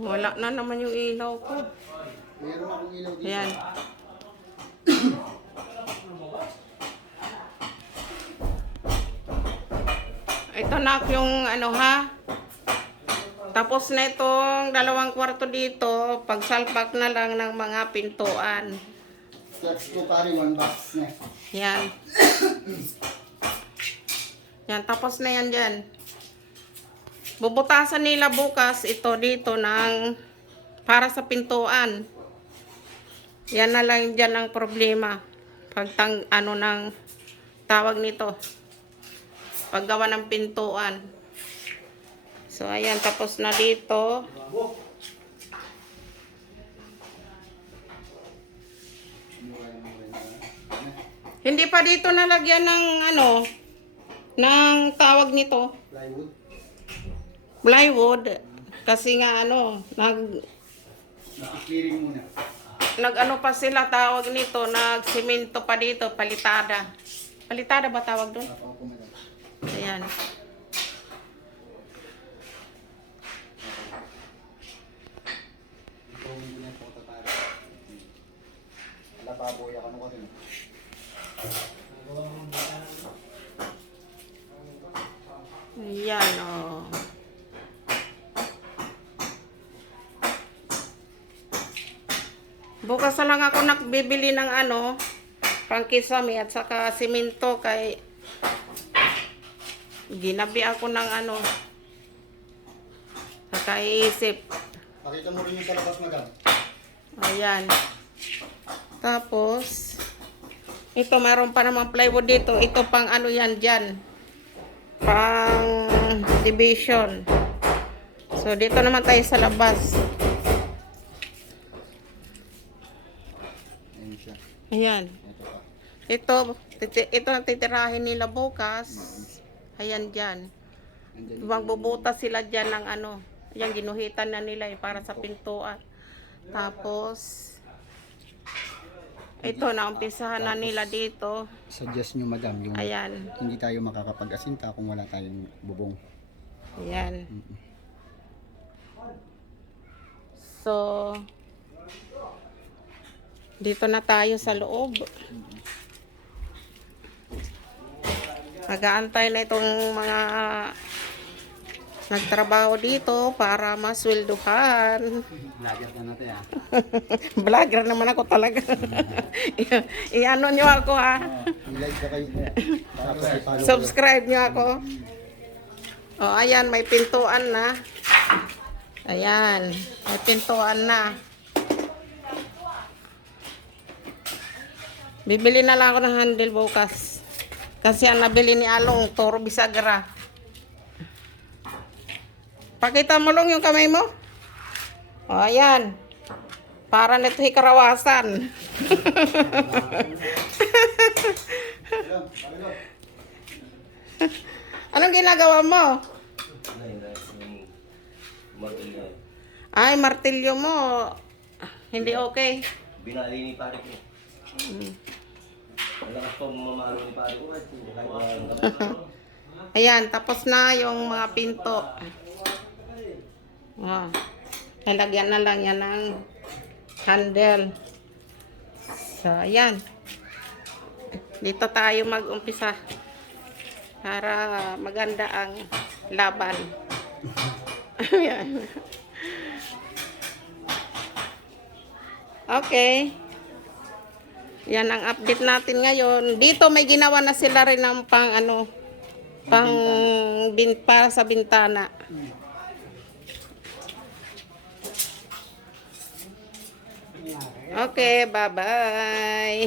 Wala na naman yung ilaw ko. Meron akong ilaw dito. Ayan. Ito na yung ano ha. Tapos na itong dalawang kwarto dito, pagsalpak na lang ng mga pintuan. Flex ko pare, one box na. Yan. Yan, tapos na yan dyan. Bubutasan nila bukas ito dito ng para sa pintuan. Yan na lang dyan ang problema. Pagtang, ano ng tawag nito. Paggawa ng pintuan. So, ayan, tapos na dito. Hindi pa dito nalagyan ng ano, ng tawag nito, Plywood. Plywood. Kasi nga ano, nag, Nakiklearing muna. nag ano pa sila tawag nito, nag simento pa dito, palitada. Palitada ba tawag doon? Ako ako. Ayan. Ito yung ganyan po ito pare. Wala pa boy ako ano rin. Ayan, oh. Bukas na lang ako nagbibili ng ano, pangkisami at saka simento kay ginabi ako ng ano, nakaisip. Pakita mo rin yung sa labas madam. Ayan. Tapos, ito meron pa naman plywood dito. Ito pang ano yan dyan. Pang division. So, dito naman tayo sa labas. Ayan. Ito. Ito, titi- ito ang titirahin nila bukas. Ayan dyan. Magbubutas sila dyan ng ano. Ayan, ginuhitan na nila eh, para sa pintuan. Tapos, ito, naumpisahan na nila dito. Suggest nyo madam yung Ayan. hindi tayo makakapag-asinta kung wala tayong bubong. Ayan. So, dito na tayo sa loob. Nag-aantay na itong mga nagtrabaho dito para maswelduhan. Vlogger na natin ah. Vlogger naman ako talaga. I- I-ano nyo ako ha. Ka i-follow ko. Subscribe nyo ako. O, ayan, may pintuan na. Ayan, may pintuan na. Bibili na lang ako ng handle bukas. Kasi ang nabili ni Along, Toro Bisagra. Pakita mo lang yung kamay mo. O, ayan. Para nito hikarawasan. Anong ginagawa mo? Ay, martilyo mo. Hindi okay. Binali ni pare. Gamit. Ayan, tapos na yung mga pinto. Ah, lalagyan na lang yan ng handle. So, ayan. Dito tayo mag-umpisa para maganda ang laban. ayan. Okay. Yan ang update natin ngayon. Dito may ginawa na sila rin ng pang ano, pang bin, para sa bintana. Okay, bye-bye.